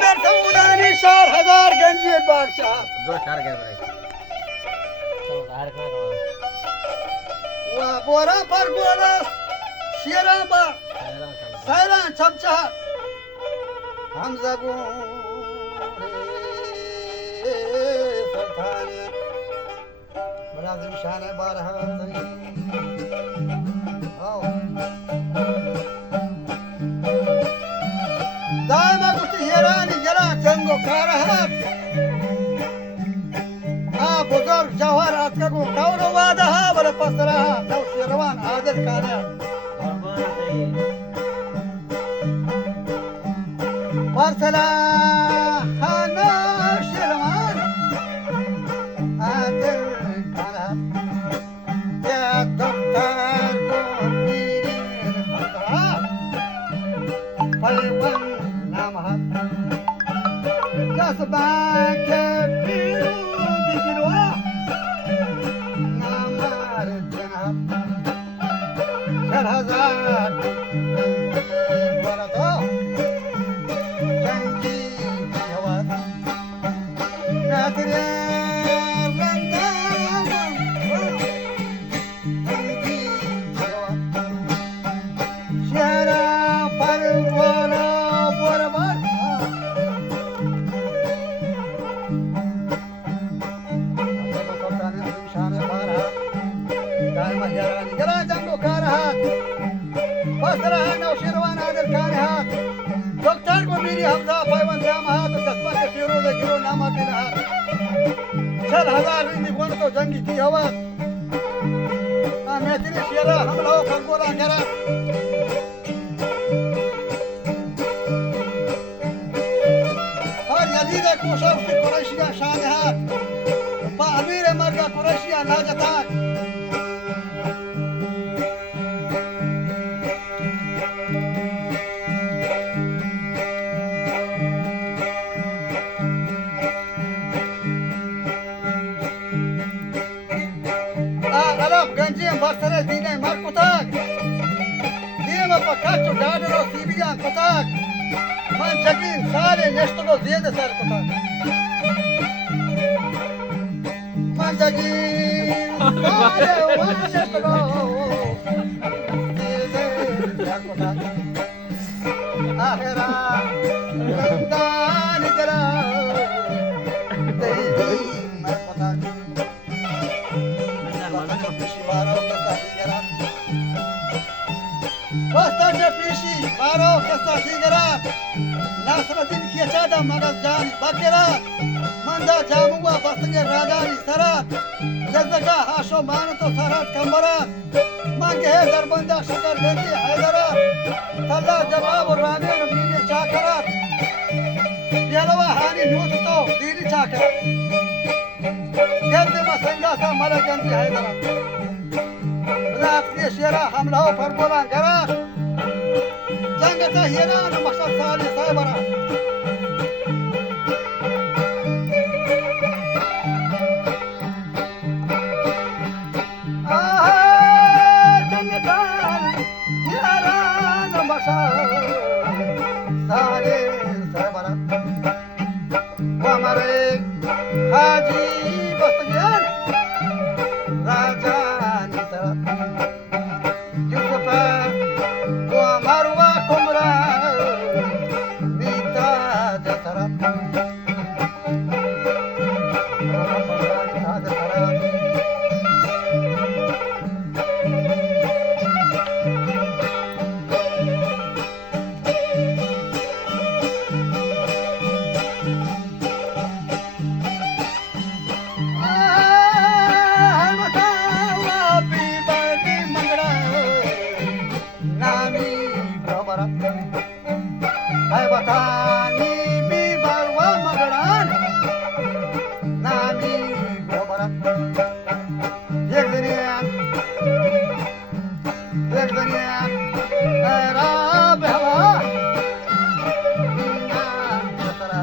बेरता 4,000 गंजी बागचा जो चार घ्या बरं चल बाहेर का वा बोरा पर बोनस शेरा बा सायरा छपचा हम जगो सरथाने बड़ा निशान है 12 आओ दामा कुछ हेरानी जरा जंगो कारहा बुजुर्ग जवाहर का को कौनो वादा हा बल पसरा नौ शेरवान आदर काना पसरा खाना शेरवान आदर काना या दफ्तर को मीर हसरा पैवन नाम हा जसबा के डॉक्टर को मेरी हमजा पैवन जाम हा तो कस्बा के फिरोज गिरो नामा के नहा 4,000 रिंदी कोण तो जंगी की हवा मैं तेरे शेरा हमला कर गोला करा और यजीद कोशा उसकी कुरैशिया शान है पा अमीर मर्गा कुरैशिया ना जता गंजी बसरे दीने मर कुताक दीने में पकाचो डाडरो सीबिया कुताक मन जगीन सारे नेस्तो को दिए दे सर कुताक मन जगीन सारे वन नेस्तो को दिए दे सर कुताक आखिरा गंदान जरा दे मर कुताक Bastante pishi, maro kasta higara, Nasruddin ki chada magas jani bakira, manda jamuwa bastante radani sarat, जगदगा हाशो मान तो सारात कमरा, मांगे है दरबंदा शकर देती हैदरा, थल्ला जवाब रामे नबीने चाकरा, यलवा हानी नूत तो दीनी चाकरा, गर्द मसंगा सा मरा जंती हैदरा, रात के शेरा हमला पर बोला करा, जंगता हिरा न मकसद साली Sabra, Haji Bastien Raja Nisa Yusufa Marwa Kumra Nita Jasara Hai batani bi barwa magran nani gobara ek duniya era behwa na satara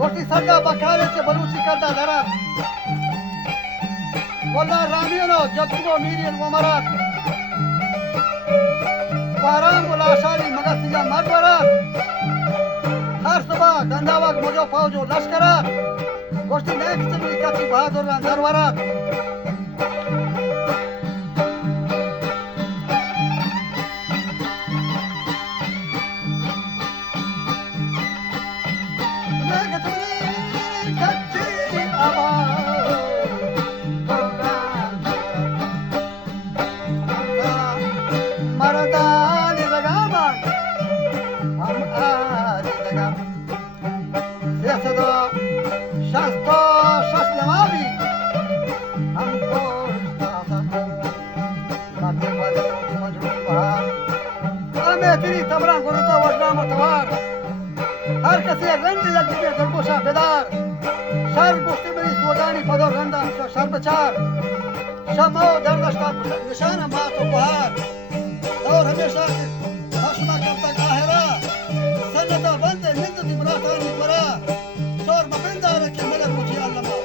गोष्टी सगळ्या बखाऱ्याचे बलूची करता धरा बोला रामियनो जतुगो मीरियन वमरात वाराम बोला शाली मगसिया मरवरात हर सुबह गंदावाग मोजो फौजो लष्करात गोष्टी नेक्स्ट चमली काची बहादुर दरबारात तबरान गुरुतो वजना मतवार हर कसे रंग लगे दरगोशा बेदार शर गोष्टी मेरी सोदानी पदो रंदा शर्मचार शमो दर्दश्ता निशाना मातो बहार और हमेशा हशमा करता काहरा सन्नता बंदे निंदती मुरातानी परा शोर मबिंदा रखे मलक मुझे अल्लामा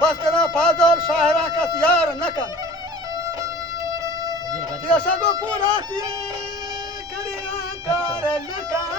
बस करा फाजल शाहरा का यार नकन ऐसा को पूरा करिया कार नकन